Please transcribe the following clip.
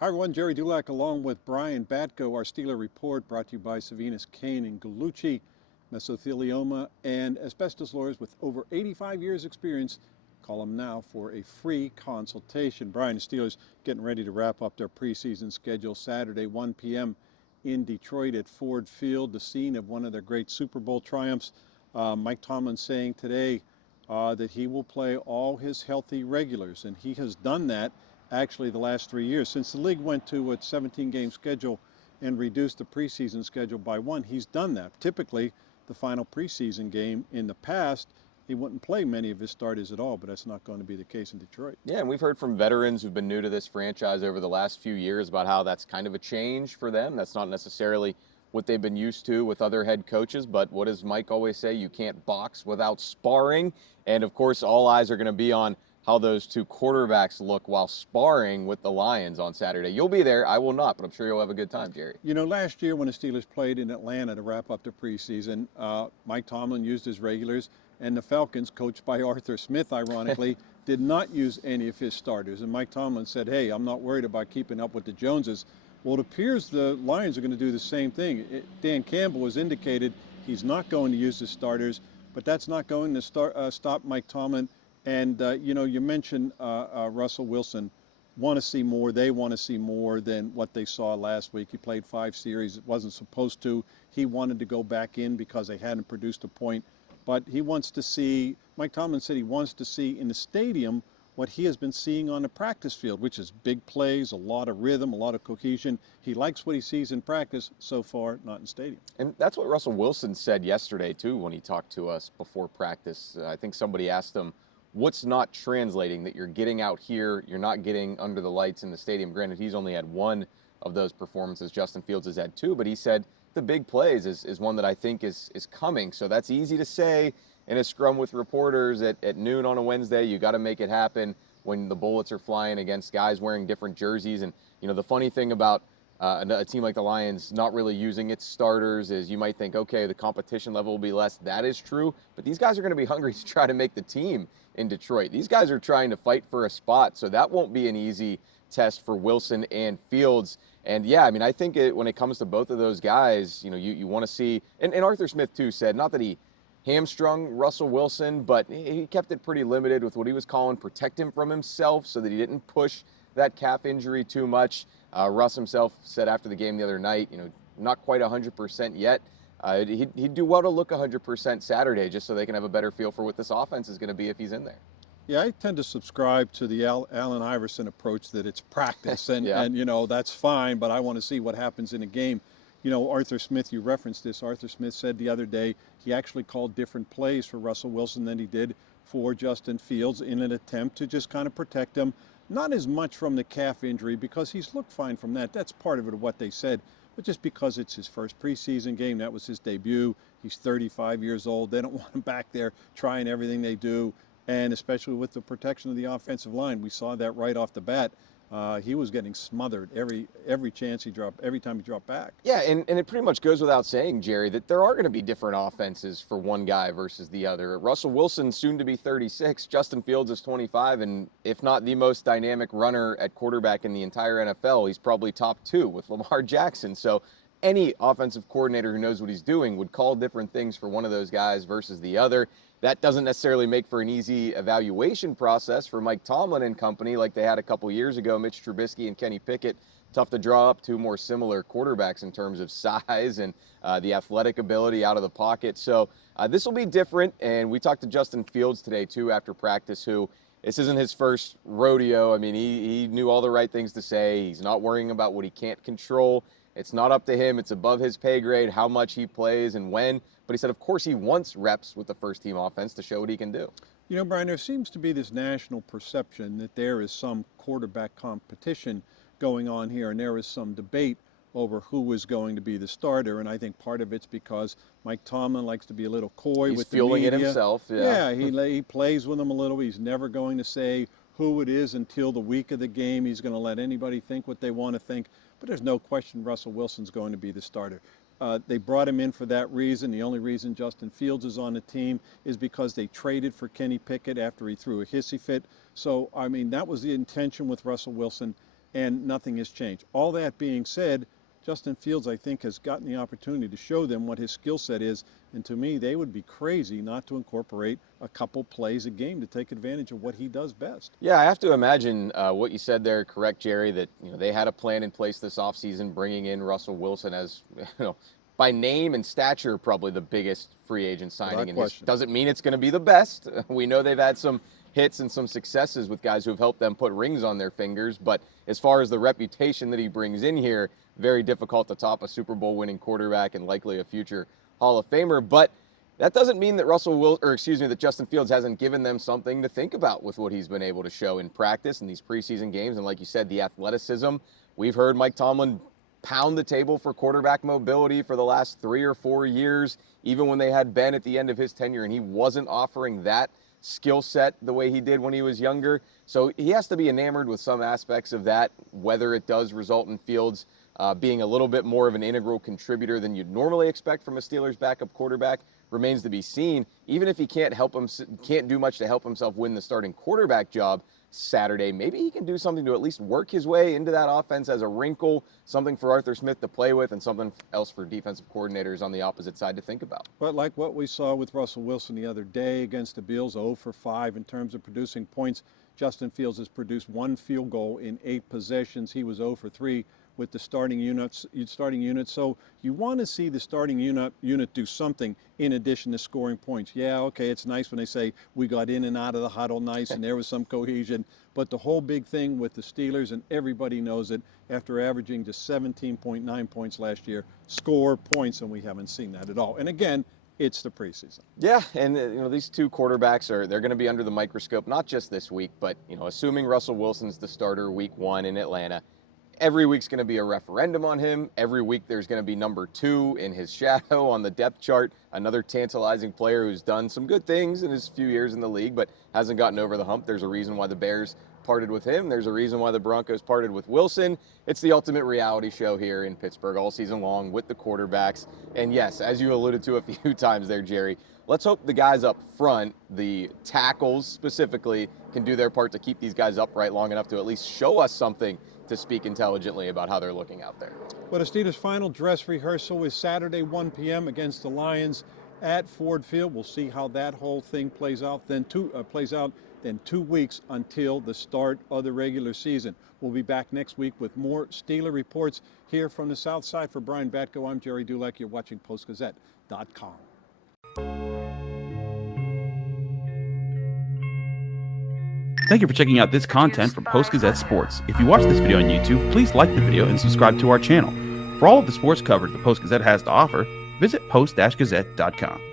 Hi everyone, Gerry Dulac along with Brian Batko, our Steeler Report brought to you by Savinas Kane and Gallucci, mesothelioma and asbestos lawyers with over 85 years experience. Call them now for a free consultation. Brian, the Steelers getting ready to wrap up their preseason schedule Saturday, 1 p.m. in Detroit at Ford Field, the scene of one of their great Super Bowl triumphs. Mike Tomlin saying today that he will play all his healthy regulars, and he has done that actually the last 3 years. Since the league went to a 17-game schedule and reduced the preseason schedule by one, he's done that. Typically, the final preseason game in the past, he wouldn't play many of his starters at all, but that's not going to be the case in Detroit. Yeah, and we've heard from veterans who've been new to this franchise over the last few years about how that's kind of a change for them. That's not necessarily what they've been used to with other head coaches, but what does Mike always say? You can't box without sparring. And of course, all eyes are going to be on how those two quarterbacks look while sparring with the Lions on Saturday. You'll be there. I will not, but I'm sure you'll have a good time, Gerry. You know, last year when the Steelers played in Atlanta to wrap up the preseason, Mike Tomlin used his regulars, and the Falcons, coached by Arthur Smith, ironically, did not use any of his starters. And Mike Tomlin said, hey, I'm not worried about keeping up with the Joneses. Well, it appears the Lions are going to do the same thing. Dan Campbell has indicated he's not going to use his starters, but that's not going to stop Mike Tomlin. And, you know, you mentioned Russell Wilson. Want to see more. They want to see more than what they saw last week. He played 5 series. It wasn't supposed to. He wanted to go back in because they hadn't produced a point. But he wants to see, Mike Tomlin said he wants to see in the stadium what he has been seeing on the practice field, which is big plays, a lot of rhythm, a lot of cohesion. He likes what he sees in practice so far, not in stadium. And that's what Russell Wilson said yesterday, too, when he talked to us before practice. I think somebody asked him, what's not translating that you're getting out here, you're not getting under the lights in the stadium? Granted, he's only had one of those performances. Justin Fields has had 2, but he said the big plays is one that I think is coming. So that's easy to say in a scrum with reporters at noon on a Wednesday. You got to make it happen when the bullets are flying against guys wearing different jerseys. And, you know, the funny thing about a team like the Lions not really using its starters is you might think, okay, the competition level will be less. That is true, but these guys are going to be hungry to try to make the team in Detroit. These guys are trying to fight for a spot, so that won't be an easy test for Wilson and Fields. And yeah, I mean, I think when it comes to both of those guys, you know, you want to see, and Arthur Smith too said, not that he hamstrung Russell Wilson, but he kept it pretty limited with what he was calling protect him from himself so that he didn't push that calf injury too much. Russ himself said after the game the other night, you know, not quite 100% yet. He'd do well to look 100% Saturday just so they can have a better feel for what this offense is going to be if he's in there. Yeah, I tend to subscribe to the Allen Iverson approach that it's practice, and, Yeah. and you know, that's fine, but I want to see what happens in a game. You know, Arthur Smith, you referenced this. Arthur Smith said the other day he actually called different plays for Russell Wilson than he did for Justin Fields in an attempt to just kind of protect him. Not as much from the calf injury because he's looked fine from that. That's part of it, what they said. But just because it's his first preseason game, that was his debut. He's 35 years old. They don't want him back there trying everything they do. And especially with the protection of the offensive line, we saw that right off the bat. He was getting smothered every chance he dropped, every time he dropped back. Yeah, and it pretty much goes without saying, Gerry, that there are going to be different offenses for one guy versus the other. Russell Wilson, soon to be 36. Justin Fields is 25, and if not the most dynamic runner at quarterback in the entire NFL, he's probably top 2 with Lamar Jackson. So any offensive coordinator who knows what he's doing would call different things for one of those guys versus the other. That doesn't necessarily make for an easy evaluation process for Mike Tomlin and company like they had a couple years ago. Mitch Trubisky and Kenny Pickett, tough to draw up 2 more similar quarterbacks in terms of size and the athletic ability out of the pocket. So this will be different, and we talked to Justin Fields today, too, after practice, who this isn't his first rodeo. I mean, he knew all the right things to say. He's not worrying about what he can't control. It's not up to him. It's above his pay grade, how much he plays and when. But he said, of course, he wants reps with the first-team offense to show what he can do. You know, Brian, there seems to be this national perception that there is some quarterback competition going on here, and there is some debate over who is going to be the starter. And I think part of it's because Mike Tomlin likes to be a little coy with the media. He's feeling it himself. Yeah, he plays with them a little. He's never going to say who it is until the week of the game. He's going to let anybody think what they want to think. But there's no question Russell Wilson's going to be the starter. They brought him in for that reason. The only reason Justin Fields is on the team is because they traded for Kenny Pickett after he threw a hissy fit. So, I mean, that was the intention with Russell Wilson. and nothing has changed. All that being said, Justin Fields, I think, has gotten the opportunity to show them what his skill set is, and to me, they would be crazy not to incorporate a couple plays a game to take advantage of what he does best. Yeah, I have to imagine what you said there, correct, Gerry, that they had a plan in place this offseason, bringing in Russell Wilson as, by name and stature, probably the biggest free agent signing. And doesn't mean it's going to be the best. We know they've had some hits and some successes with guys who have helped them put rings on their fingers, but as far as the reputation that he brings in here, very difficult to top a Super Bowl winning quarterback and likely a future Hall of Famer. But that doesn't mean that that Justin Fields hasn't given them something to think about with what he's been able to show in practice in these preseason games. And like you said, the athleticism. We've heard Mike Tomlin pound the table for quarterback mobility for the last 3 or 4 years, even when they had Ben at the end of his tenure, and he wasn't offering that skill set the way he did when he was younger. So he has to be enamored with some aspects of that, whether it does result in Fields being a little bit more of an integral contributor than you'd normally expect from a Steelers backup quarterback remains to be seen. Even if he can't do much to help himself win the starting quarterback job Saturday, maybe he can do something to at least work his way into that offense as a wrinkle, something for Arthur Smith to play with, and something else for defensive coordinators on the opposite side to think about. But like what we saw with Russell Wilson the other day against the Bills, 0 for 5 in terms of producing points. Justin Fields has produced 1 field goal in 8 possessions. He was 0 for 3 with the starting unit. So you want to see the starting unit do something in addition to scoring points. Yeah, okay, it's nice when they say we got in and out of the huddle nice and there was some cohesion. But the whole big thing with the Steelers, and everybody knows it, after averaging just 17.9 points last year, score points, and we haven't seen that at all. And again, it's the preseason. Yeah, and these two quarterbacks they're going to be under the microscope, not just this week, but assuming Russell Wilson's the starter week 1 in Atlanta, every week's going to be a referendum on him. Every week there's going to be number 2 in his shadow on the depth chart, another tantalizing player who's done some good things in his few years in the league, but hasn't gotten over the hump. There's a reason why the Bears parted with him. There's a reason why the Broncos parted with Wilson. It's the ultimate reality show here in Pittsburgh all season long with the quarterbacks. And yes, as you alluded to a few times there, Gerry, let's hope the guys up front, the tackles specifically, can do their part to keep these guys upright long enough to at least show us something to speak intelligently about how they're looking out there. But the Steelers' final dress rehearsal is Saturday, 1 p.m. against the Lions at Ford Field. We'll see how that whole thing plays out. Then 2 weeks until the start of the regular season. We'll be back next week with more Steeler reports here from the South Side. For Brian Batko, I'm Gerry Dulac. You're watching Post-Gazette.com. Thank you for checking out this content from Post-Gazette Sports. If you watch this video on YouTube, please like the video and subscribe to our channel. For all of the sports coverage the Post-Gazette has to offer, visit post-gazette.com.